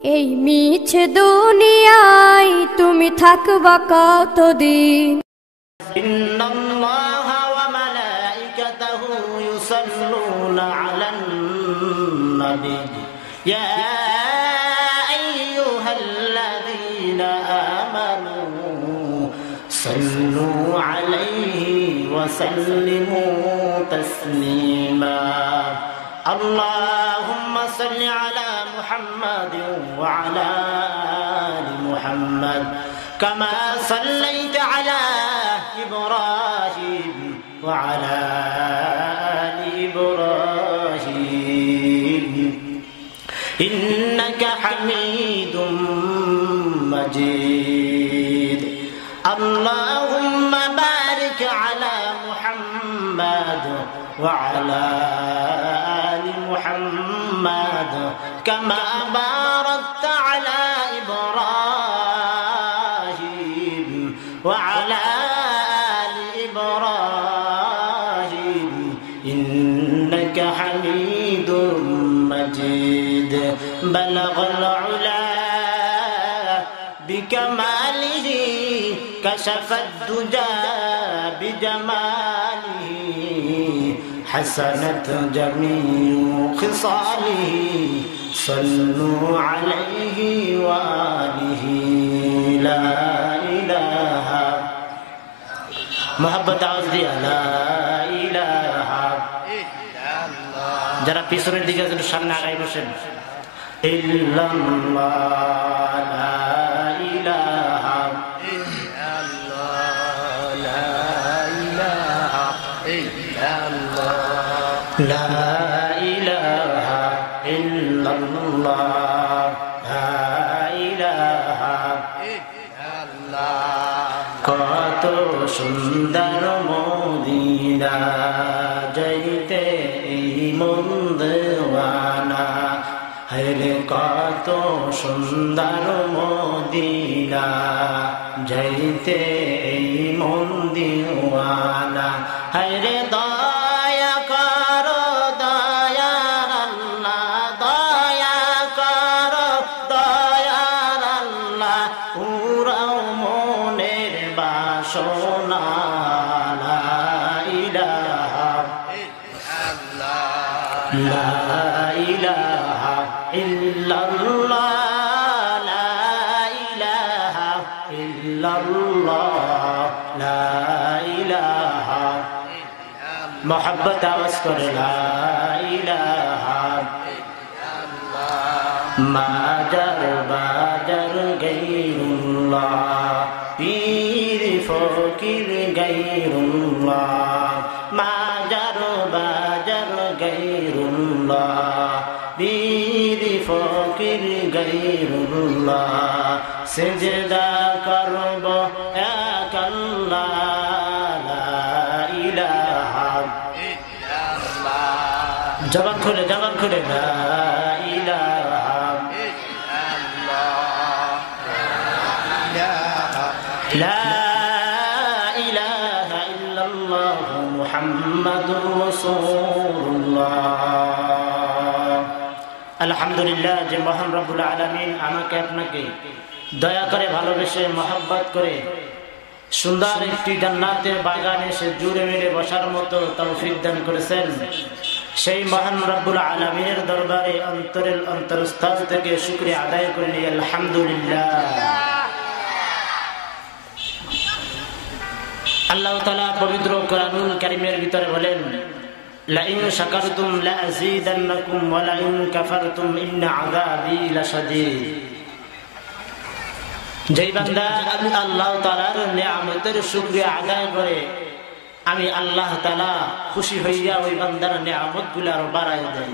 এই মিছে দুনিয়ায় তুমি থাকবা কতদিন। ইন্নাল্লাহা ওয়া মালাইকাতাহু ইউসাল্লুনা আলান নবী ইয়া আইয়ুহাল্লাযীনা আমানু সাল্লু আলাইহি ওয়া সাল্লিমু তাসলিমা। আল্লাহুম্মা সাল্লি আলা محمد وعلى آل محمد كما صليت على إبراهيم وعلى آل إبراهيم إنك حميد مجيد. اللهم بارك على محمد وعلى آل محمد كما باركت على إبراهيم وعلى آل إبراهيم إنك حميد مجيد. بلغ العلا بكماله كشف الدجى بجماله حسنت جميع خصاله صلوا عليه وآله لا إله محبت আওয়াজ لا إله যারা পিছনের দিকে যেন সামনে আগায় বসেন ইল্লাল্লাহ লা ইলাহা ইল্লাল্লাহ লা ইলাহা ইল্লাল্লাহ লা ইলাহা ইল্লাল্লাহ লা ইলাহা ইল্লাল্লাহ। কত সুন্দর মদিনা যাইতে এই মন দেওয়ানা, হরে কত সুন্দর মদিনা যাইতে এই মন দেওয়ানা, হরে দয়া করো দয়ার আল্লাহ, দয়া করো দয়ার আল্লাহ, পুরাও মনের বাসনা লা ইলাহা লা ইলাহা ইল্লাল্লাহ লা ইলাহা ইল্লাল্লাহ লা ইলাহা। মোহাব্বত আওয়াজ করে লা ইলাহা। মাজার বাজার গায়রুল্লাহ, পীর ফকির গায়রুল্লাহ, মাজার বাজার গায়রুল্লাহ, পীর ফকির গায়রুল্লাহ, সিজদা করব এক আল্লাহ লা ইলাহা। জবান খুলে জবান খুলে লা ইলাহা লা ইলাহা ইল্লাল্লাহ মুহাম্মাদুর রাসূলুল্লাহ। আলহামদুলিল্লাহ, যে মহান রব্বুল আলামিন আমাকে আপনাকে দয়া করে ভালোবেসে মহব্বত করে সুন্দর একটি জান্নাতের বাগানে সে জুড়ে মিলে বসার মতো তৌফিক দান করেছেন, সেই মহান রব্বুল আলামিনের দরবারে অন্তরের অন্তরস্থল থেকে শুকরিয়া আদায় করে নিই আলহামদুলিল্লাহ। আল্লাহ তাআলা পবিত্র কোরআনুল কারীমের ভিতরে বলেন, লাইন শাকারতুম লাযীদান্নাকুম ওয়া লাইন কাফারতুম ইন্না আযাবি লাশাদীদ। যেই বান্দা আমি আল্লাহ তাআলার নিয়ামতের শুকরিয়া আদায় করে, আমি আল্লাহ তাআলা খুশি হইয়া ওই বান্দার নিয়ামতগুলো আরো বাড়ায় দেই।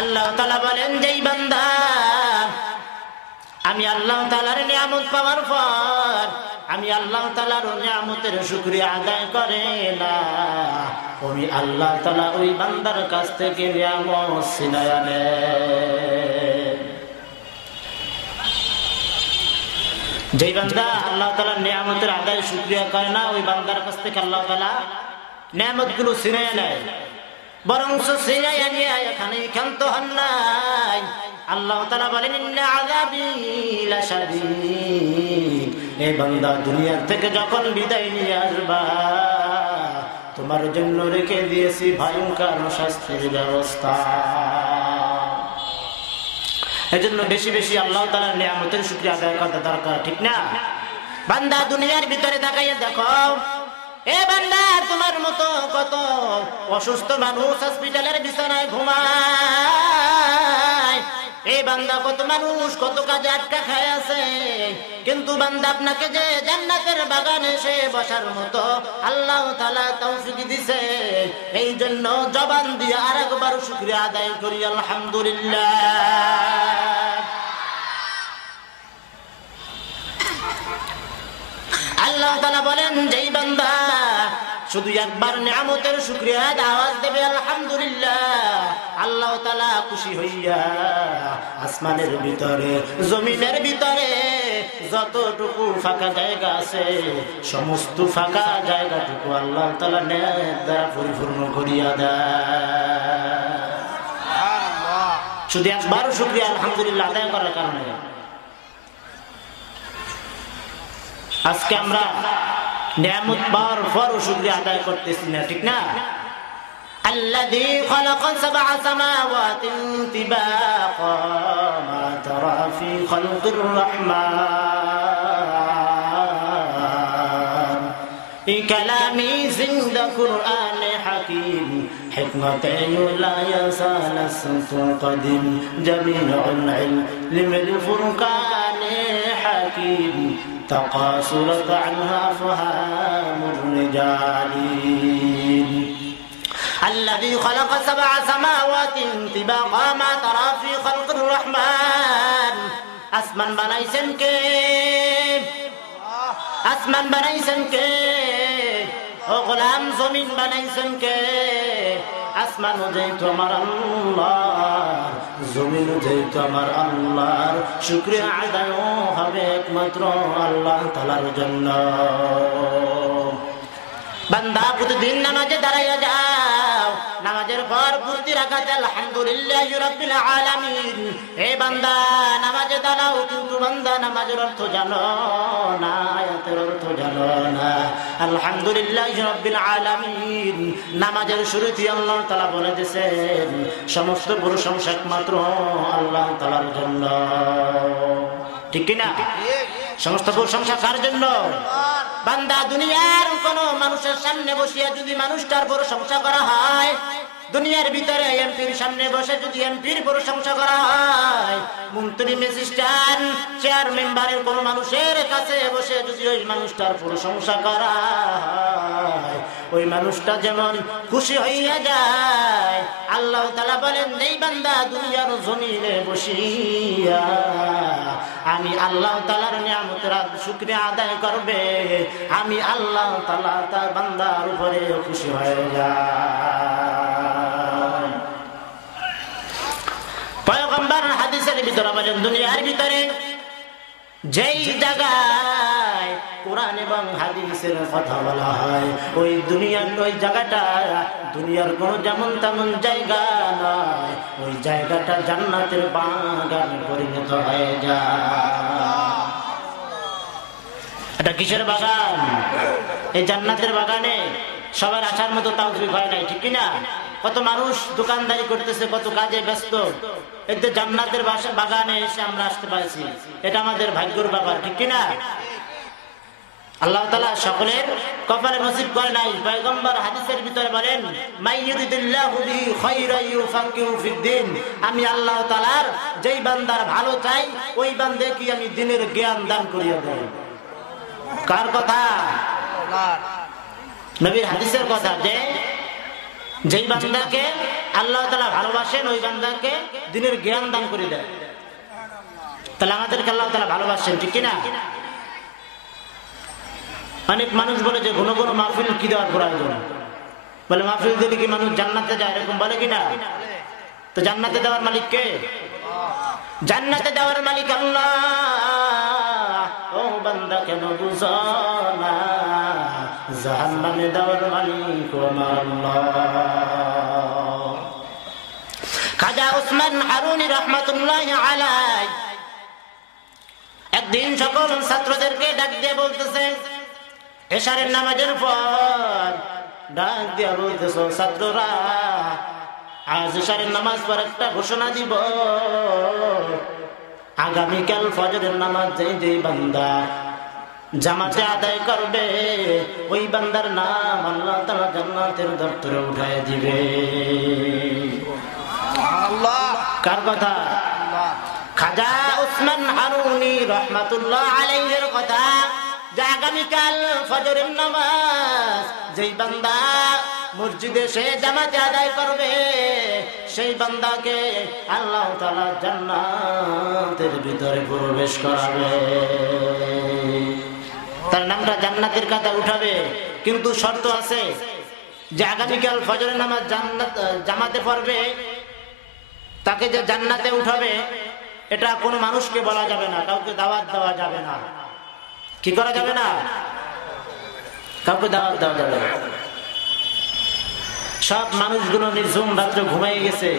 আল্লাহ তাআলা বলেন, যেই বান্দা আমি আল্লাহ তাআলার নিয়ামত পাওয়ার পর আমি আল্লাহ তাআলার নিয়ামতের শুকরিয়া আদায় করে না, আমি আল্লাহ তাআলা ওই বান্দার কাছ থেকে নিয়ামত ছিনায়া নেন। যেই বান্দা আল্লাহ তাআলার নিয়ামতের আদায় শুকরিয়া করে না, ওই বান্দার কাছ থেকে আল্লাহ তাআলা নিয়ামতগুলো ছিনায়া নেয়। বরং ছিনায়া নিয়ে এখানেই ক্ষান্ত হন না, আল্লাহ তাআলা বলেন ইন্না আযাবি লাশাদীদ, এ বান্দা দুনিয়া থেকে যখন বিদায় নিয়ে আসবা তোমার জন্য রেখে দিয়েছি ভয়ঙ্কর শাস্তির ব্যবস্থা। এজন্য বেশি বেশি আল্লাহ তাআলার নিয়ামতের শুকরিয়া আদায় করা দরকার, ঠিক না? বান্দা দুনিয়ার ভিতরে তাকাইয়া দেখো, এ বান্দা তোমার মতো কত অসুস্থ মানুষ হসপিটালের বিছানায় ঘুমায়, এই বান্দা কত মানুষ কত কাজে আটকা খায় আছে, কিন্তু বান্দা আপনাকে যে জান্নাতের বাগানে এসে বসার মতো আল্লাহ তাআলা তৌফিক দিয়েছে, এই জন্য জবান দিয়ে আরেকবার শুকরিয়া আদায় করি আলহামদুলিল্লাহ। আল্লাহ তাআলা বলেন যেই বান্দা শুধু একবার নিয়ামতের শুকরিয়া আওয়াজ দেবে আলহামদুলিল্লাহ, আল্লাহ তাআলা খুশি হইয়া আসমানের ভিতরে জমিনের ভিতরে যতটুকু ফাঁকা জায়গা আছে সমস্ত ফাঁকা জায়গাটুকু আল্লাহ তাআলা নেক দ্বারা পরিপূর্ণ করিয়া দেয়। শুধু একবার শুকরিয়া আলহামদুলিল্লাহ আদায় করার কারণে আজকে আমরা নিয়ামত পাওয়ার পরও শুকরিয়া আদায় করতেছি না, ঠিক না? الذي خلق 7 سماوات طباقا ما ترى في خلق الرحمن كلامي زند قرآن حكيم حكمتين لا يزال قديم جميع العلم الفرقان حكيم تقاصرت عنها فهام الرجال الذي خلق 7 سماوات طباقا ما ترى في خلق الرحمن আসমান বানাইছেন কে? আসমান বানাইছেন কে? ও গোলাম জমিন বানাইছেন কে? আসমান যেহেতু আমার আল্লাহ, জমিন যেহেতু আমার আল্লাহর, শুকরিয়া আদায় হবে একমাত্র আল্লাহ তাআলার জন্য। বান্দা প্রতিদিন নামাজে দাঁড়াইয়া যাও, নামাজের পর প্রতি রাকাতে আলহামদুলিল্লাহি রাব্বিল আলামিন। হে বান্দা নামাজে দাঁড়াও, কিন্তু বান্দা নামাজের অর্থ জানো না, আয়াতের অর্থ জানো না। আলহামদুলিল্লাহি রাব্বিল আলামিন নামাজের শুরুতে আল্লাহ তাআলা বলে দিয়েছেন সমস্ত প্রশংসা একমাত্র আল্লাহ তাআলার জন্য, ঠিক কি না? সমস্ত প্রশংসা কার জন্য? বান্দা দুনিয়ার কোন মানুষের সামনে বসিয়া যদি মানুষটার প্রশংসা করা হয়, দুনিয়ার ভিতরে এমপির সামনে বসে যদি এমপির প্রশংসা করা হয়, মন্ত্রী ম্যাজিস্ট্রেট চেয়ার মেম্বারের কোন মানুষের কাছে বসে যদি ওই মানুষটার প্রশংসা করা হয়, ওই মানুষটা যেমন খুশি হইয়া যায়, আল্লাহ তাআলা বলেন এই বান্দা দুনিয়ার জমিনে বসিয়া আমি আল্লাহ তাআলার নিয়ামতের শুকরিয়া আদায় করবে, আমি আল্লাহ তাআলা তার বান্দার উপরে খুশি হয়ে যায়। পয়গম্বর হাদিসের ভিতরে বলেন দুনিয়ার ভিতরে যেই জায়গায় কোরআন এবং হাদিসের কথা বলা হয়, ওই দুনিয়ার ওই জায়গাটা দুনিয়ার কোন যেমন তেমন জায়গা নয়, ওই জায়গাটা জান্নাতের বাগানে পরিণত হয়ে যায়। এটা কিসের বাগান? এই জান্নাতের বাগানে সবার আসার মতো তৌফিক হয় নাই, ঠিক কিনা? কত মানুষ দোকানদারি করতেছে, কত কাজে ব্যস্ত, এতে জান্নাতের বাগানে এসে আমরা আসতে পারছি, এটা আমাদের ভাগ্যের ব্যাপার, ঠিক কিনা? আল্লাহ তাআলা সকলের কপালে নসিব করে নাই। পয়গম্বর হাদিসের ভিতরে বলেন মাইয়ুরিদুল্লাহু বিহি খায়রান ইউফাক্কিহু ফিদ্দিন, আমি আল্লাহ তাআলার যেই বান্দার ভালো চাই ওই বান্দাকে আমি দ্বীনের জ্ঞান দান করিয়া দেই। কার কথা? নবীর হাদিসের কথা, যে যেই বান্দাকে আল্লাহ তাআলা ভালোবাসেন ওই বান্দাকে দ্বীনের জ্ঞান দান করে দেয়। তাহলে আমাদেরকে আল্লাহ তাআলা ভালোবাসেন, ঠিক কিনা? অনেক মানুষ বলে যে ঘন ঘন মাহফিল কি দেওয়ার প্রয়োজন, বলে মাহফিল দিলে কি মানুষ জান্নাতে যায়, এরকম বলে কিনা? তো জান্নাতে দেওয়ার মালিক কে? জান্নাতে দেওয়ার মালিক আল্লাহ। ও বান্দা কেন বুঝো না, জাহান্নামে দেওয়ার মালিক আমার আল্লাহ। খাজা খাজা উসমান হারুনি রাহমাতুল্লাহি আলাইহি একদিন সকল ছাত্রদেরকে ডাক দিয়ে বলতেছে, এশারের নামাজের পর ডাক দিয়ে বলতেছে, ছাত্ররা আজ এশারের নামাজ পর একটা ঘোষণা দিব, আগামীকাল ফজরের নামাজ যেই বান্দা জামাতে আদায় করবে ওই বান্দার নাম আল্লাহ তাআলা জান্নাতের দপ্তরে উঠায় দিবে। কার কথা? খাজা উসমান হারুনি রাহমাতুল্লাহ আলাইহির কথা। যে আগামীকাল ফজরের নামাজ যেই বান্দা মসজিদে সে জামাতে আদায় করবে সেই বান্দাকে আল্লাহ তাআলা জান্নাতের ভিতরে প্রবেশ করাবে, তার নামটা জান্নাতের খাতা উঠাবে। কিন্তু শর্ত আছে যে আগামীকাল ফজরের নামাজ জামাতে পড়বে তাকে যে জান্নাতে উঠাবে এটা কোনো মানুষকে বলা যাবে না, কাউকে দাওয়াত দেওয়া যাবে না। কি করা যাবে না? কাউকে দাওয়াত দেওয়া যাবে না। সব মানুষগুলো নির্ঝুম রাত্রে ঘুমিয়ে গেছে,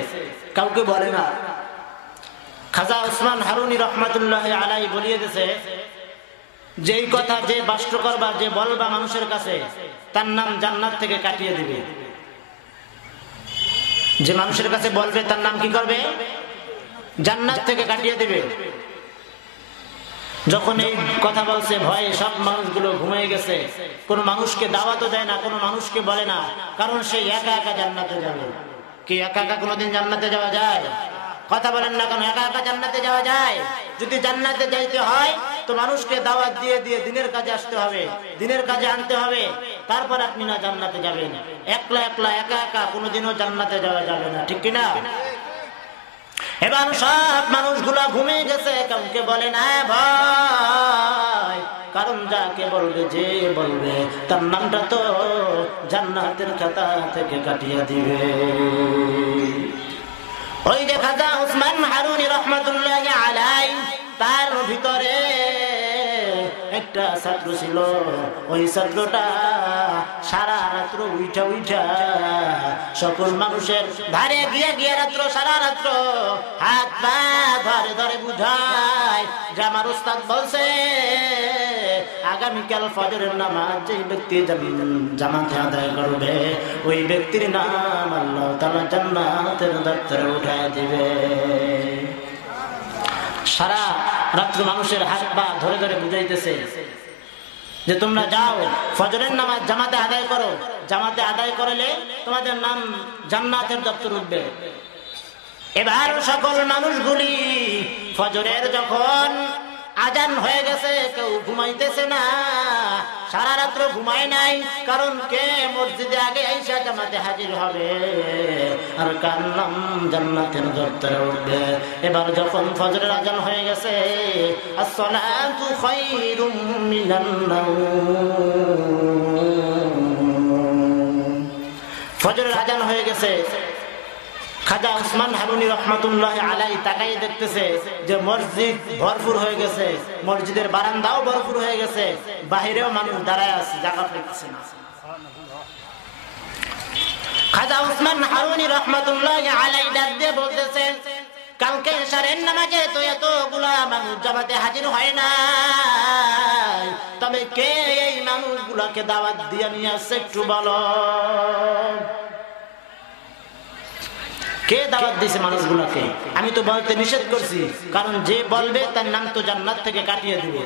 কাউকে বলে না। খাজা উসমান হারুনি রাহমাতুল্লাহি আলাইহি বলিয়ে দিয়েছে, যেই কথা যে বাস্ত করবা যে বলবা মানুষের কাছে তার নাম জান্নাত থেকে কাটিয়ে দিবে। যে মানুষের কাছে বলবে তার নাম কি করবে? জান্নাত থেকে কাটিয়ে দিবে। যখন এই কথা বলছে ভয়ে সব মানুষগুলো ঘুমিয়ে গেছে, কোন মানুষকে দাওয়াতও দেয় না, কোন মানুষকে বলে না, কারণ সে একা একা জান্নাতে যাবে। কি একা একা কোনোদিন জান্নাতে যাওয়া যায়? কথা বলেন না কেন? একা একা জান্নাতে যাওয়া যায়? যদি জান্নাতে যাইতে হয় তো মানুষকে দাওয়াত দিয়ে দিয়ে দিনের কাজে আসতে হবে, দিনের কাজে আনতে হবে, তারপর আপনি না জান্নাতে যাবেন। একলা একলা একা একা কোনোদিনও জান্নাতে যাওয়া যাবে না, ঠিক কিনা? এবার সব মানুষগুলা ঘুমিয়ে গেছে, কাউকে বলে না ভাই, কারণ যাকে বলবে যে বলবে তার নামটা তো জান্নাতের খাতা থেকে কাটিয়ে দিবে। ওই যে খাজা উসমান হারুনি রাহমাতুল্লাহি আলাইহি তার ভিতরে একটা ছাত্র ছিল, ওই ছাত্রটা সারা রাত্র উঠা উঠা সকল মানুষের ধারে গিয়ে গিয়ে রাত্র সারা রাত্র হাত পা ধরে ধরে বুঝায় যে আমার উস্তাদ বলছে আগামীকাল ফজরের নামাজ যে ব্যক্তি জামাতে আদায় করবে ওই ব্যক্তির নাম আল্লাহ তাআলা জান্নাতের দপ্তরে উঠায় দিবে। সারা রাত্র মানুষের হাত পা ধরে ধরে বুঝাইতেছে যে তোমরা যাও ফজরের নামাজ জামাতে আদায় করো, জামাতে আদায় করলে তোমাদের নাম জান্নাতের দপ্তর উঠবে। এবার সকল মানুষগুলি ফজরের যখন আজান হয়ে গেছে কেউ ঘুমাইতেছে না, সারা রাত্র ঘুমায় নাই, কারণ কে মসজিদে আগে আইসা জামাতে হাজির হবে আর কার নাম জান্নাতের দপ্তরে উঠবে। এবার যখন ফজরের আজান হয়ে গেছে, আসসালাতু খায়রুম মিনান নাওম, ফজরের আজান হয়ে গেছে। খাজা উসমান হারুনি রাহমাতুল্লাহি আলাইহি তাকাই দেখতেছে যে মসজিদ ভরপুর হয়ে গেছে, মসজিদের বারান্দাও ভরপুর হয়ে গেছে, বাহিরেও মানুষ দাঁড়ায় আছে, জায়গা পাচ্ছে না। খাজা উসমান হারুনি রাহমাতুল্লাহি আলাইহি ডাক দিয়ে বলতেছেন, কালকে ইশারের নামাজে তো এতগুলা মানুষ জামাতে হাজির হয় না, তবে কে এই মানুষগুলোকে দাওয়াত দিয়ে নিয়ে আসছে একটু বলো। কে দাওয়াত দিয়েছে মানুষগুলোকে? আমি তো বলতে নিষেধ করছি, কারণ যে বলবে তার নাম তো জান্নাত থেকে কাটিয়ে দিবে।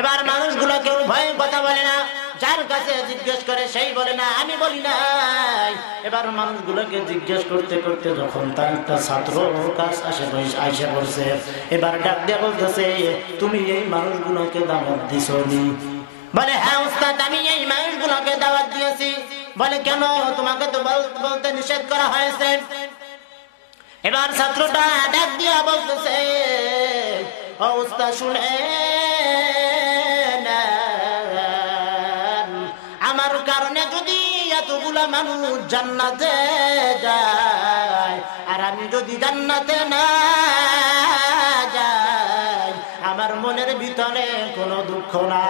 এবার মানুষগুলো কেউ ভয়ে কথা বলে না, যার কাছে জিজ্ঞেস করে সেই বলে না আমি বলি নাই। এবার মানুষগুলোকে জিজ্ঞেস করতে করতে যখন তার একটা ছাত্র কাজ আইসা পড়ছে, এবার ডাক দিয়ে বলতেছে, তুমি এই মানুষগুলোকে দাওয়াত দিছো নি? বলে হ্যাঁ উস্তাদ, আমি এই মানুষগুলোকে দাওয়াত দিয়েছি। বলে কেন? তোমাকে তো বলতে নিষেধ করা হয়েছে। এবার ছাত্রটা ডাক দিয়া বলতেছে, ও উস্তাদ শুনে আমার কারণে যদি এতগুলা মানুষ জান্নাতে যায় আর আমি যদি জান্নাতে না যাই, আমার মনের ভিতরে কোনো দুঃখ না।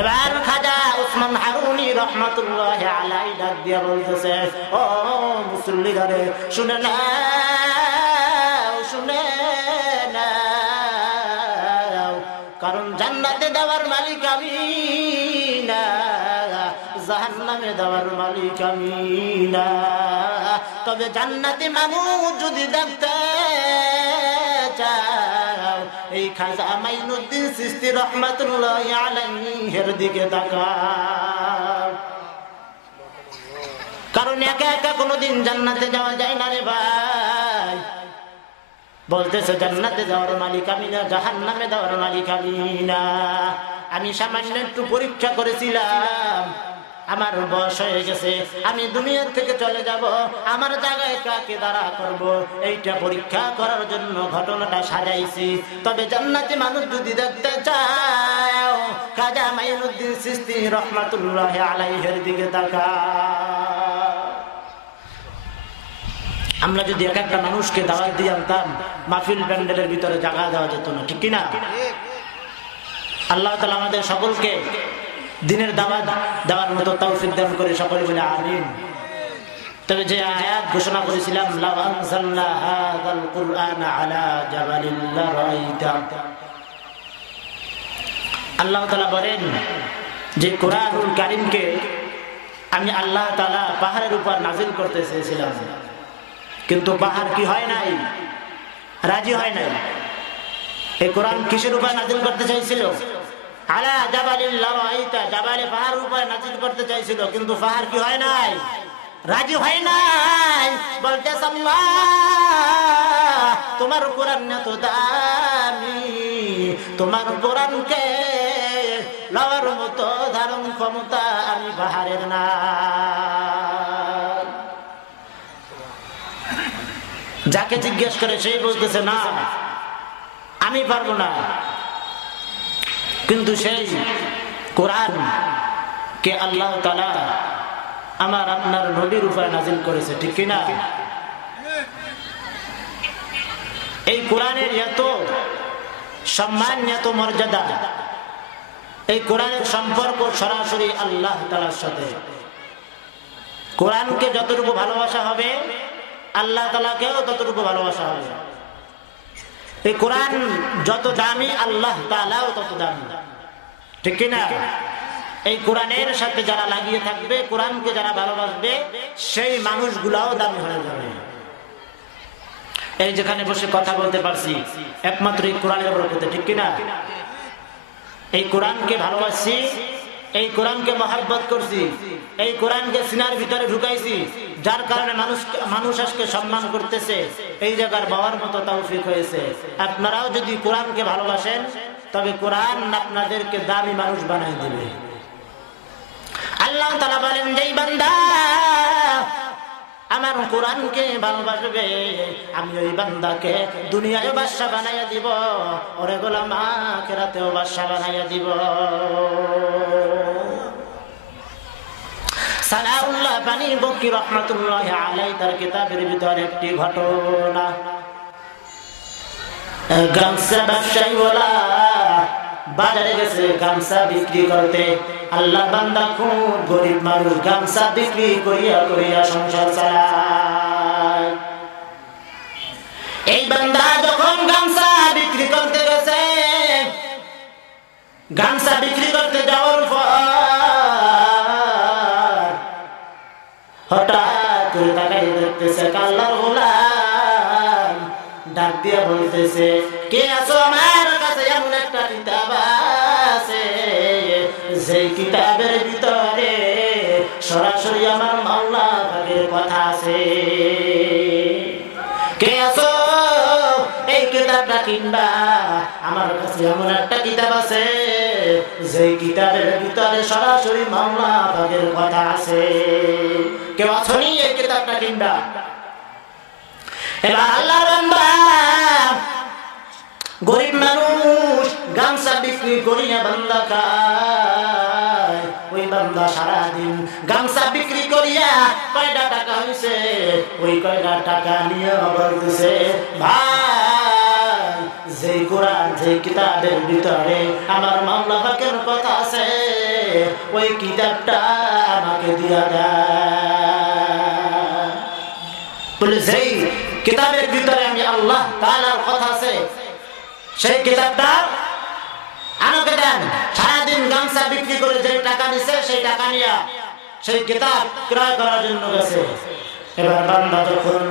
এবার খাজা উসমান হারুনি রহমাতুল্লাহি আলাইহি ডাক দিয়া বলতেছে, ও মুসল্লিরা রে, শুনে নাও, শুনে নাও, কারণ জান্নাতে দেওয়ার মালিক আমি না, জাহান্নামে দেওয়ার মালিক আমি না। তবে জান্নাতে মানুষ যদি দেখতে চাও, এই খাজা মাইনুদ্দিন চিশতি রহমাতুল্লাহি আলাইহির দিকে তাকাও। কারণ একা একা কোনোদিন জান্নাতে যাওয়া যায় না রে ভাই। বলতেছে জান্নাতে যাওয়ার মালিক আমি না, জাহান্নামে যাওয়ার মালিক আমি না। আমি সামান্য একটু পরীক্ষা করেছিলাম, আমার বয়স হয়ে গেছে, আমি দুনিয়া থেকে চলে যাব, আমার জায়গায় কাকে দাঁড়া করব, এইটা পরীক্ষা করার জন্য ঘটনাটা সাজাইছি। তবে জান্নাতে মানুষ যদি দেখতে চাও, খাজা মাইনুদ্দিন চিশতি রহমাতুল্লাহি আলাইহির দিকে তাকাও। আমরা যদি এক একটা মানুষকে দাওয়াত দিয়ে আনতাম, মাহফিল প্যান্ডেলের ভিতরে জায়গা দেওয়া যেত না, ঠিক কিনা? আল্লাহ তাআলা আমাদের সকলকে দিনের দাওয়াত দেওয়ার মতো তৌফিক দান করে সকলে বলে আমিন। তবে যে আয়াত ঘোষণা করেছিলাম, লাউ আনজালনা হাযাল কুরআনা আলা জাবালিন লারাইতা, আল্লাহ তাআলা বলেন যে কোরআনুল কারীমকে আমি আল্লাহ তাআলা পাহাড়ের উপর নাযিল করতে চেয়েছিলাম, কিন্তু পাহাড় কি হয় নাই, রাজি হয় নাই। এই কোরআন কিসের উপর নাযিল করতে চাইছিল? আলা জাবালিন লারাইতা, জাবালে পাহাড়ের উপর নাযিল করতে চাইছিল, কিন্তু পাহাড় কি হয় নাই, রাজি হয় নাই। বলতে আল্লাহ তোমার কোরআন এত দামি, তোমার কোরআনকে লওয়ার মতো ধারণ ক্ষমতা আমি পাহাড়ের না। যাকে জিজ্ঞেস করে সেই বলতেছে না, আমি পারবো না। কিন্তু সেই কোরআন কে আল্লাহ তাআলা আমার আপনার নবীর উপরে নাযিল করেছে, ঠিক কিনা? এই কোরআনের এত সম্মান, এত মর্যাদা, এই কোরআনের সম্পর্ক সরাসরি আল্লাহ তাআলার সাথে। কোরআনকে যতটুকু ভালোবাসা হবে, আল্লাহ তাআলাকেও ততটুকু ভালোবাসা হবে। এই কোরআন যত দামি, আল্লাহ তাআলাও তত দামি, ঠিক কিনা? এই কোরআনের সাথে যারা লাগিয়ে থাকবে, কোরআনকে যারা ভালোবাসবে, সেই মানুষগুলাও দামি হয়ে যাবে। এই যেখানে বসে কথা বলতে পারছি, একমাত্র এই কোরআনের বরকতে, ঠিক কিনা? এই কোরআনকে ভালোবাসছি, এই কোরআনকে মহব্বত করছি, এই কোরআনকে সিনার ভিতরে ঢুকাইছি, যার কারণে মানুষ আজকে সম্মান করতেছে। এই জায়গার বাবার মতো তৌফিক হয়েছে। আপনারাও যদি কোরআনকে ভালোবাসেন, তবে কোরআন আপনাদেরকে দামি মানুষ বানাই দেবে। আল্লাহ তাআলা বলেন, যেই বান্দা আমার কোরআনকে ভালোবাসবে, আমি ওই বান্দাকে দুনিয়ায় বাদশা বানাইয়া দিব, ওরে গোলাম আখিরাতেও বাদশা বানাইয়া দিব। সানাউল্লাহ বানী বকরি রহমাতুল্লাহি আলাইহি তার কিতাবের ভিতরে একটি ঘটনা, গামছা ব্যবসায়ীওয়ালা বাজারে গেছে গামছা বিক্রি করতে। আল্লাহ বান্দা খুব গরিব মানুষ, গামছা বিক্রি করিয়া করিয়া সংসার চালায়। এই বান্দা যখন গামছা বিক্রি করতে গেছে, গামছা বিক্রি করতে যাওয়ার পর হঠাৎ করে তাকাই দেখতেছে আল্লাহর গোলাম ডাক দিয়া বলতেছে, কে আছো? আমার কাছে এমন একটা কিতাব আছে, যেই কিতাবের ভিতরে সরাসরি আমার মাওলা পাকের কথা আছে। কে আছো? এই কিতাবটা কিনবা? আমার কাছে এমন একটা কিতাব আছে, যেই কিতাবের ভিতরে সরাসরি মাওলা পাকের কথা আছে। কেউ আছো নি? এই কিতাবটা কিনবা? এবার আল্লাহর বান্দা গরিব মানুষ গামছা বিক্রি করিয়া বান্দা খায়। ওই বান্দা সারাদিন গামছা বিক্রি করিয়া কয়টা টাকা হয়েছে, ওই কয়টা টাকা নিয়ে বলতেছে, ভাই যে কোরআন যে কিতাবের ভিতরে আমার মাওলা পাকের কথা আছে ওই কিতাবটা আমাকে দিয়া দেয়। বলে যেই কিতাবের ভিতরে আমি আল্লাহ তাআলার কথা আছে সেই কিতাবটা আমাকে দেন। সারাদিন গামছা বিক্রি করে যে টাকা নিছে সেই টাকা নিয়ে সেই কিতাব ক্রয় করার জন্য গেছে। এবার বান্দা যখন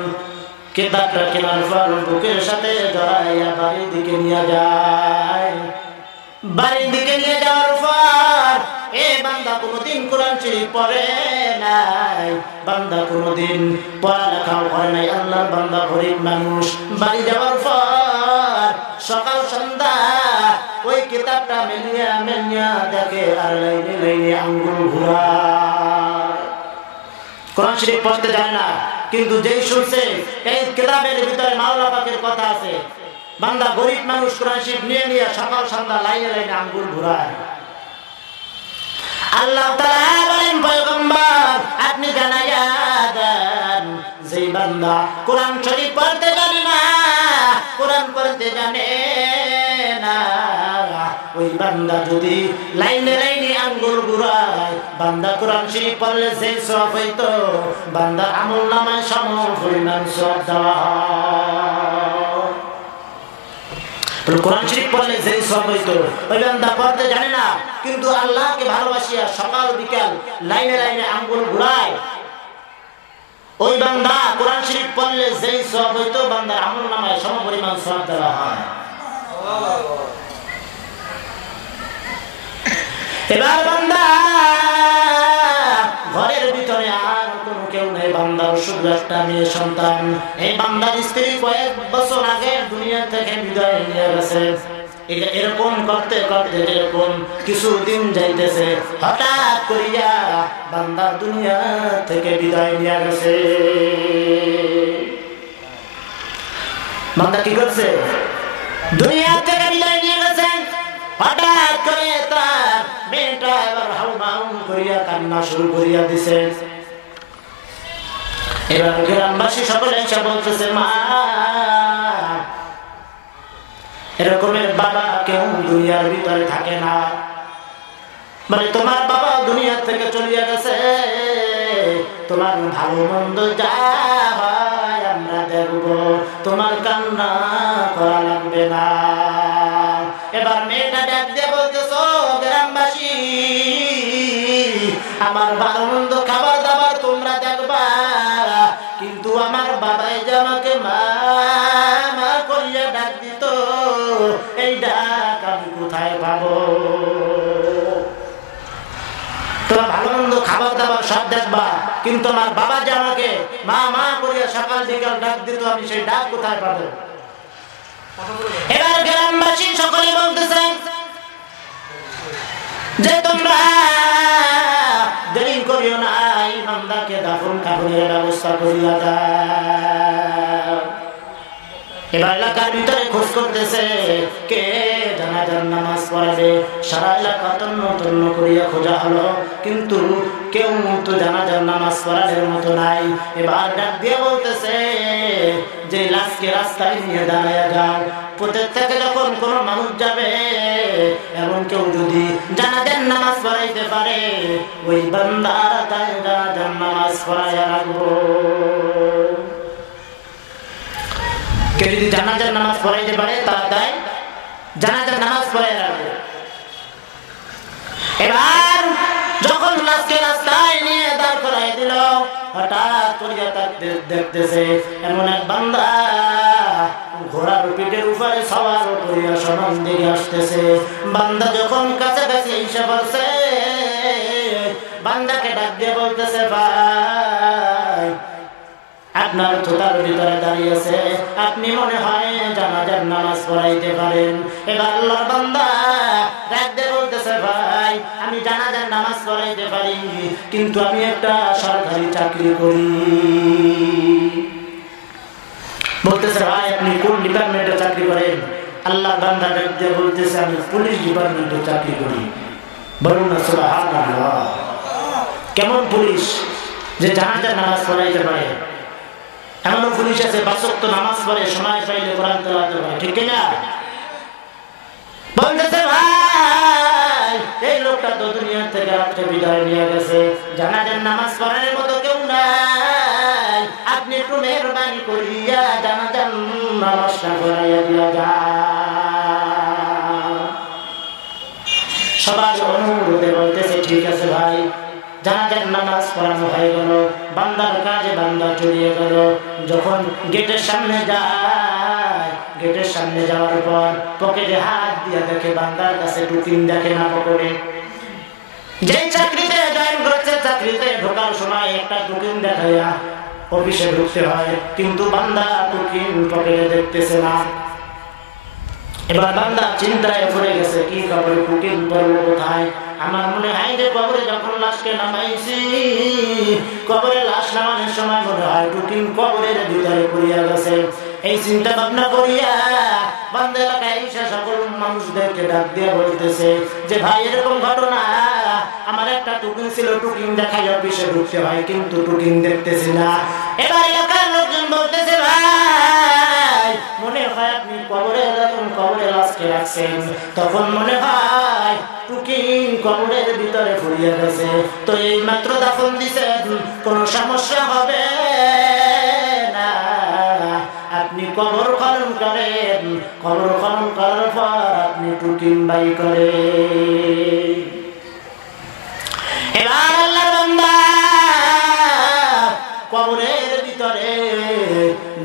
কিতাবটা কেনার পর বুকের সাথে জড়াইয়া বাড়ির দিকে নিয়ে যায়, বাড়ির দিকে নিয়ে যাওয়ার পর এ বান্দা কোনোদিন কোরআন শরীফ পড়ে নাই, বান্দা কোনোদিন পড়ালেখাও করে নাই। আল্লাহর বান্দা গরিব মানুষ বাড়ি যাওয়ার পর সকাল সন্ধ্যা ওই কিতাবটা মেলিয়া দেখে আর লাইনে লাইনে আঙ্গুল ঘুরায়। কোরআন শরীফ পড়তে জানে না, কিন্তু যেই শুনছে এই কিতাবের ভিতরে মাওলা পাকের কথা আছে, বান্দা গরিব মানুষ কোরআন শরীফ নিয়ে সকাল সন্ধ্যা লাইনে লাইনে আঙ্গুল ঘুরায়। আল্লাহ তাআলা বলেন পয়গম্বর আপনি জানাইয়া দেন যে বান্দা কোরআন শরীফ পড়তে জানে না, কোরআন পড়তে জানে না, ওই বান্দা যদি লাইনে লাইনে আঙ্গুল ঘুরায়, বান্দা কোরআন শরীফ পড়লে যে সওয়াব হইতো বান্দার আমলনামায় সমপরিমাণ সওয়াব দেওয়া হয়। কোরআন শরীফ পড়লে যে সওয়াব হইতো ওই বান্দা পড়তে জানে না, কিন্তু আল্লাহকে ভালোবাসিয়া সকাল বিকাল লাইনে লাইনে আঙ্গুল ঘুরায়, ওই বান্দা কোরআন শরীফ পড়লে যে সওয়াব হইতো বান্দার আমলনামায় সমপরিমাণ সওয়াব দেওয়া হয়। এবার বান্দা ঘরের ভিতরে আর কোনো কেউ নেই, বান্দার শুধু একটা মেয়ে সন্তান। এই বান্দার স্ত্রী কয়েক বছর আগে দুনিয়া থেকে বিদায় নিয়ে গেছে। এরকম করতে করতে এরকম কিছুদিন যাইতেছে, হঠাৎ করিয়া বান্দা দুনিয়া থেকে বিদায় নিয়ে গেছে। বান্দা কি করছে? দুনিয়া থেকে বিদায় নিয়ে গেছে। হঠাৎ করে তার মেয়েটা এবার হাউমাউ করিয়া কান্না শুরু করিয়া দিছে। এবার গ্রামবাসী সকলে এসে বলতেছে, মা এরকমের বাবা কেউ দুনিয়ার ভিতরে থাকে না, মানে তোমার বাবা দুনিয়া থেকে চলিয়া গেছে, তোমার ভালো মন্দ যা হয় আমরা দেখব, তোমার কান্না করা লাগবে না। এবার মেয়েটা ডাক দিয়ে বলতেছো, গ্রামবাসী আমার ভালো মন্দ খাবার দাবার তোমরা দেখবা, কিন্তু আমার বাবাই যে আমাকে মা মা করিয়া ডাক দিত, এই ডাক আমি কোথায় পাবো? তোমার ভালো মন্দ খাবার দাবার সব দেখবা, কিন্তু আমার বাবা যে আমাকে মা মা করিয়া সকাল বিকাল ডাক দিত, আমি সেই ডাক কোথায় পাবো? এবার গ্রামবাসী সকলে বলতেছেন যে তোমরা দেরি করিও না, এই বান্দাকে দাফন কাফনের ব্যবস্থা করিয়া দাও। এবার এলাকার ভিতরে খোঁজ করতেছে কে জানাজার নামাজ পড়াবে। সারা এলাকা তন্ন তন্ন করিয়া খোঁজা হলো, কিন্তু কেউ তো জানাজার নামাজ পড়ানোর মতো নাই। এবার ডাক দিয়ে বলতেছে যে লাশকে রাস্তায় নিয়ে দাঁড়াইয়া যাও, প্রত্যেক থেকে যখন কোনো মানুষ যাবে এমন কেউ যদি জানাজার নামাজ পড়াইতে পারে, ওই বান্দার জানাজার নামাজ পড়াইয়া রাখবো। কেউ যদি জানাজার নামাজ পড়াইতে পারে তার তাই জানাজার নামাজ পড়াইয়া রাখবো। এবার যখন লাশকে রাস্তায় নিয়ে দাঁড় করাই দিল, হঠাৎ করিয়া দেখতেছে এমন এক বান্দা ঘোড়ার পিঠের উপরে সওয়ার করিয়া সমান দিকে আসতেছে। বান্দা যখন কাছাকাছি এসে বলছে, বান্দাকে ডাক দিয়ে বলতেছে, ভাই আপনার থোতার ভিতরে দাঁড়িয়েছে, আপনি মনে হয় জানাজার নামাজ পড়াইতে পারেন। এবার আল্লাহর বান্দা ডাক দিয়ে বলতেছে, ভাই আমি জানাজার নামাজ পড়াইতে পারি, কিন্তু আমি একটা সরকারি চাকরি করি। বলতেছে, ভাই আপনি কোন ডিপার্টমেন্টে চাকরি করেন? আল্লাহর বান্দা ডাক দিয়ে বলতেছে, আমি পুলিশ ডিপার্টমেন্টে চাকরি করি। বলুন না সুবহানাল্লাহ। কেমন পুলিশ যে জানাজার নামাজ পড়াইতে পারে? এমন পুলিশ আছে ৫ ওয়াক্ত নামাজ পড়ে, সময় পাইলে কোরআন তেলাওয়াত করে, ঠিক না? বলতেছে ভাই এই লোকটা তো দুনিয়া থেকে রাত্রে বিদায় নিয়ে গেছে, জানাজার নামাজ পড়ার মতো কেউ নাই, আপনি একটু মেহরবানি করিয়া জানাজার নামাজটা পড়াইয়া দিয়া যান। সবার অনুরোধে বলতেছে ঠিক আছে ভাই। জানাজার নামাজ পড়ানো হয়ে গেল, বান্দার কাজে বান্দা চলিয়ে গেল। যখন গেটের সামনে যায়, গেটের সামনে যাওয়ার পর পকেটে হাত দিয়ে দেখে বান্দার কাছে টুকিন দেখে না পকেটে। যে চাকরিতে জয়েন করেছে চাকরিতে ঢোকার সময় একটা টুকিন দেখাইয়া অফিসে ঢুকতে হয়, কিন্তু বান্দা টুকিন পকেটে দেখতেছে না। এবার বান্দা চিন্তায় পড়ে গেছে, কি কবরে টুকিন পড়লো কোথায়? আমার মনে হয় যে কবরে যখন লাশকে নামাইছি, কবরে লাশ নামানোর সময় মনে হয় টুকিন কবরের ভিতরে পড়িয়া গেছে। এই চিন্তা ভাবনা করিয়া বান্দা এলাকায় এসে সকল মানুষদেরকে ডাক দিয়ে বলতেছে যে ভাই এরকম ঘটনা, আমার একটা টুকিন ছিল, টুকিন দেখাই অফিসে ঢুকতে হয়, কিন্তু টুকিন দেখতেছি না। এবার এলাকার লোকজন বলতেছে ভাই মনে হয় আপনি কবরে যখন কবরে লাশকে রাখছেন তখন মনে হয় টুকিন কবরের ভিতরে ফুরিয়ে গেছে, তো এই মাত্র দাফন দিছেন, কোনো সমস্যা হবে না। আপনি কবর খনন করেন, কবর খনন করার পর আপনি টুকিন বাই করেন। এবার আল্লাহর বান্দা কবরের ভিতরে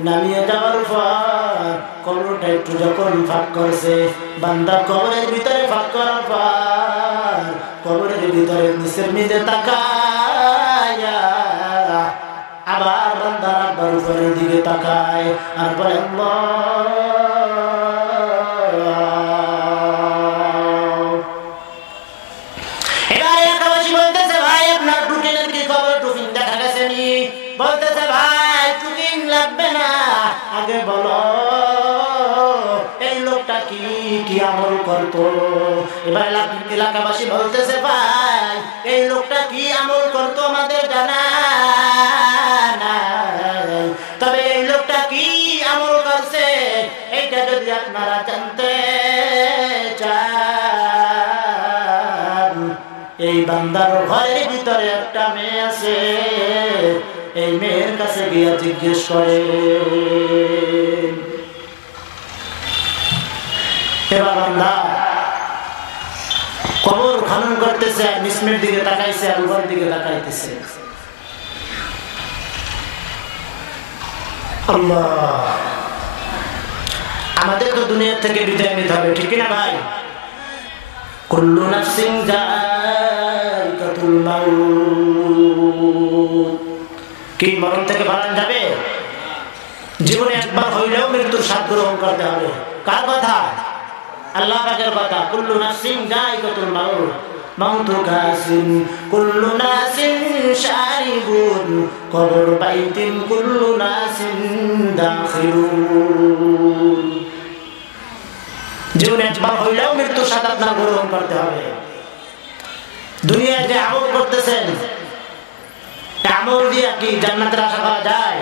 নামিয়ে যাওয়ার পর কবরটা একটু যখন ফাঁক করছে, বান্দা কবরের ভিতরে ফাঁক করার পর কবরের ভিতরে নিচের নিচে তাকায়া আবার বান্দা আবার উপরের দিকে তাকায় আর বলে এবার এলাকাবাসী বলতেছে ভাই আপনার টুকিনের কি খবর? টুকিন দেখা গেছে নি? বলতেছে ভাই টুকিন লাগবে না, আগে বলো এই লোকটা কি কি আমল করতো। এবার এলাকাবাসী বলতেছে ভাই এই লোকটা কি আমল করতো আমাদের জানা নাই, তবে এই লোকটা কি আমল করছে এইটা যদি আপনারা জানতে চান, এই বান্দার ঘরের ভিতরে একটা মেয়ে আছে, এই মেয়ের কাছে গিয়ে জিজ্ঞেস করে। এবার বান্দা কবর খনন করতেছে, নিসমের দিকে তাকাইছে আর উপরের দিকে তাকাইতেছে। আল্লাহ, আমাদের তো দুনিয়া থেকে বিদায় নিতে হবে, ঠিক না ভাই? কুল্লু নাফসিন যায়িকাতুল মাউত, কি মরণ থেকে পালানো যাবে? জীবনে একবার হইলেও মৃত্যুর স্বাদ গ্রহণ করতে হবে। কার কথা? আল্লাহ পাকের কথা। কুল্লু নাফসিন যায়িকাতুল মাউত, মাউতু কাসিন, কুল্লু নাসিন শারিবুন, কবর বাইতিন কুল্লু নাসিন দাখিলুন। জীবনে একবার হইলেও মৃত্যুর স্বাদ আপনার গ্রহণ করতে হবে। দুনিয়ায় যে আমল করতেছেন, আমল দিয়ে কি জান্নাতের আশা করা যায়?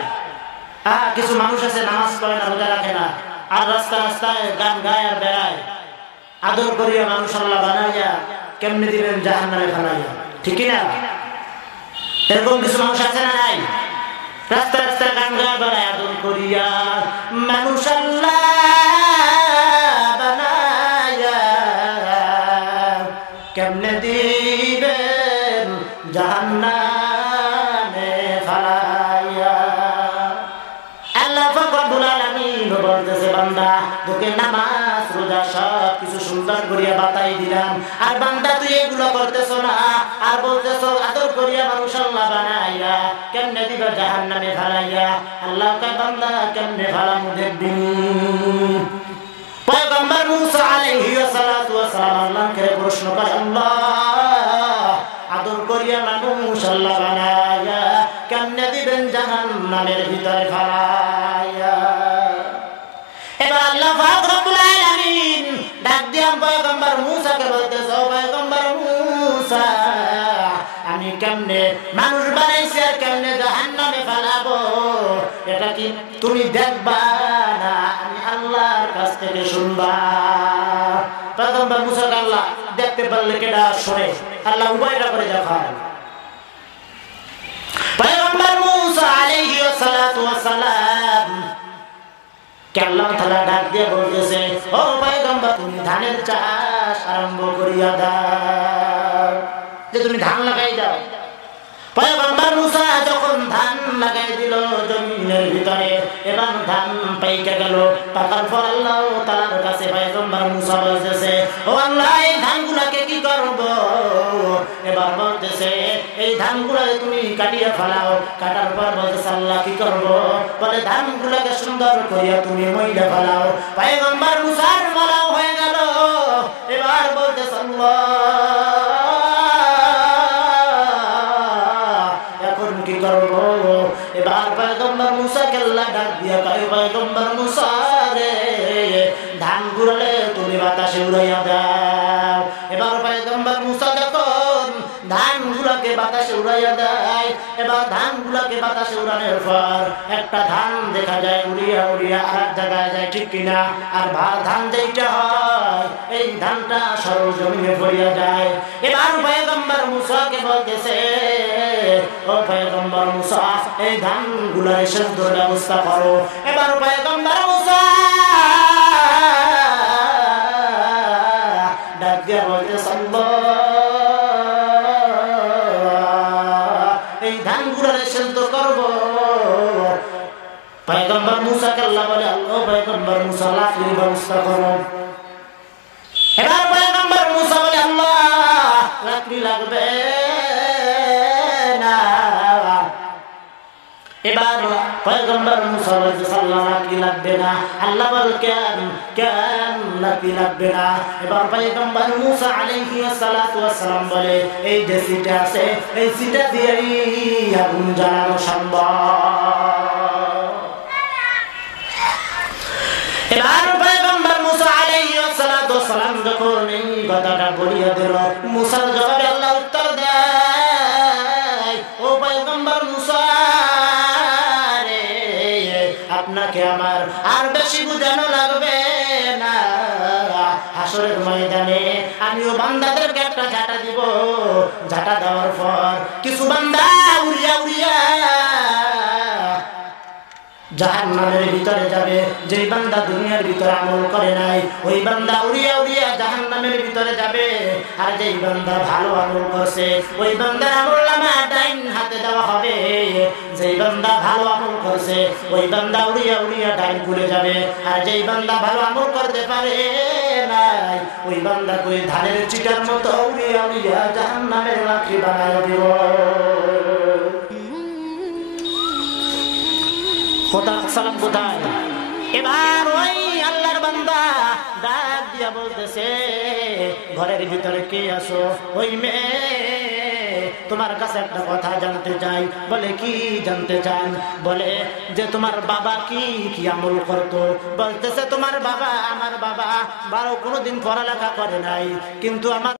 কিছু মানুষ আছে নামাজ পড়ে না, রোজা রাখে না, আর রাস্তা রাস্তায় গান গায় আর বেড়ায়, আদর করিয়া মানুষ আল্লাহ বানাইয়া কেমনে দিবেন জাহান্নামে ফেলাইয়া, ঠিক না? এরকম কিছু মানুষ আছে না নাই? রাস্তা রাস্তায় গান গায় বেড়ায়, আদর করিয়া মানুষ আল্লাহ বানাইয়া কেমনে দিবেন জাহান্নামে ফেলাইয়া। আল্লাহ পাক রব্বুল আলামিন বলতেছে বান্দা তোকে নামাজ রোজা সব কিছু সুন্দর করিয়া বাতাই দিলাম, আর বান্দা তুই এগুলো করতেছ না, আর বলতেছ আদর করিয়া মানুষ আল্লাহ বানাইয়া কেমনে দিবা জাহান্নামে ফেলাইয়া। আল্লাহ কয় বান্দা কেমনে ফেলামু দেখবি। পয়গম্বর মুসা আলাইহিস সালাতু ওয়াস সালাম আল্লাহকে প্রশ্ন করে, আল্লাহ আদর করিয়া মানুষ আল্লাহ বানাইয়া কেমনে দিবেন জাহান্নামের ভিতরে ফেলাইয়া। এবার আল্লাহ পাক রব্বুল আলামিন ডাক দিয়া পয়গম্বর মুসাকে বলতেছে, ও পয়গম্বর মুসা আমি কেমনে মানুষ বানাইছি আর কেমনে জাহান্নামে ফেলাবো এটা কি তুমি দেখবা না আমি আল্লাহর কাছ থেকে শুনবা? পয়গম্বর মুসা আল্লাহ দেখতে পারলে কেডা শুনে আল্লাহ উভয়টা করে দেখায়। পয়গম্বর মুসা আলাইহিস সালাতু ওয়াস সালাম কে আল্লাহ তাআলা ডাক দিয়ে বলতেছে, ও পয়গম্বর তুমি ধানের চাষ আরম্ভ করিয়া দাও, যে তুমি ধান লাগাই দাও। পয়গম্বর মুসা যখন ধান লাগাই দিল জমিনের ভিতরে, এবার ধান পাইকে গেল। পাকার পর আল্লাহ তাআলার কাছে পয়গম্বর মুসা বলতেছে, ও আল্লাহ এই ধানগুলাকে কি করব? এবার বলতেছে এই ধানগুলাকে তুমি কাটিয়ে ফেলাও। কাটার পর বলতেছে আল্লাহ কি করব? বলে ধানগুলাকে সুন্দর করিয়া তুমি মইলা ফেলাও। পয়গম্বর মুসার ফলাও হয়ে গেল। এবার বলতেছে আল্লাহ কি করব? এবার পয়গম্বর মুসাকে আল্লাহ ডাক দিয়া কয়, পয়গম্বর মুসা রে ধান গুলালে তুমি বাতাসে উড়াইয়া দাও। এবার পয়গম্বর মুসা যখন ধান গুলাকে বাতাসে উড়াইয়া দেয়, এবার ধান গুলাকে বাতাসে উড়ানোর পর একটা ধান দেখা যায় উড়িয়া উড়িয়া আর জায়গায় যায়, ঠিক কিনা? আর ধান যেটা হয় এই ধানটা সরজমিনে পড়িয়া যায়। এবার পয়গম্বর মুসাকে বলতেছে, ও পয়গম্বর মুসা এই ধানগুলার সেদ্ধর ব্যবস্থা করো। এবার পয়গম্বর মুসা ডাক দিয়া বলতেছে এই ধানগুলার সেদ্ধ করব। পয়গম্বর মুসাকে আল্লাহ বলে, ও পয়গম্বর মুসা লাকড়ির ব্যবস্থা করো। এবার পয়গম্বর মুসা বলে আল্লাহ লাকড়ি লাগবে না। এবার পয়গম্বর মুসা বলতে আল্লাহ লাকড়ি লাগবে না। আল্লাহ বল কেন কেন লাকড়ি লাগবে না? এবার পয়গম্বর মুসা আলাইহিস সালাতু ওয়াস সালাম বলে এই যে সিটা আছে এই সিটা দিয়েই আগুন জ্বালানো সম্ভব। এবার পয়গম্বর মুসা আলাইহিস সালাতু ওয়াস সালাম যখন এই কথাটা বলিয়া দিল, মুসার জবাবে আল্লাহ উত্তর দেয়, ও পয়গম্বর মুসা রে আপনাকে আমার আর বেশি বুঝানো লাগবে না। হাসরের ময়দানে আমিও বান্দাদেরকে একটা ঝাঁটা দিব। ঝাঁটা দেওয়ার পর কিছু বান্দা উড়িয়া উড়িয়া জাহান্নামের ভিতরে যাবে। যেই বান্দা দুনিয়ার ভিতরে আমল করে নাই ওই বান্দা উড়িয়া উড়িয়া জাহান্নামের ভিতরে যাবে। আর যেই বান্দা ভালো আমল করছে ওই বান্দার আমলনামা ডাইন হাতে দেওয়া হবে। যেই বান্দা ভালো আমল করছে ওই বান্দা উড়িয়া উড়িয়া ডাইন ভুলে যাবে। আর যেই বান্দা ভালো আমল করতে পারে নাই ওই বান্দা কই ধানের চিটার মতো উড়িয়া উড়িয়া জাহান্নামের লাকড়ি বানায় দিব। এবার ওই আল্লাহর বান্দা ডাক দিয়া বলতেছে, ঘরের ভিতরে কে আসো? ওই মেয়ে তোমার কাছে একটা কথা জানতে চাই। বলে কি জানতে চান? বলে যে তোমার বাবা কি কি আমল করতো? বলতেছে তোমার বাবা আমার বাবা কোনোদিন পড়ালেখা করে নাই, কিন্তু আমার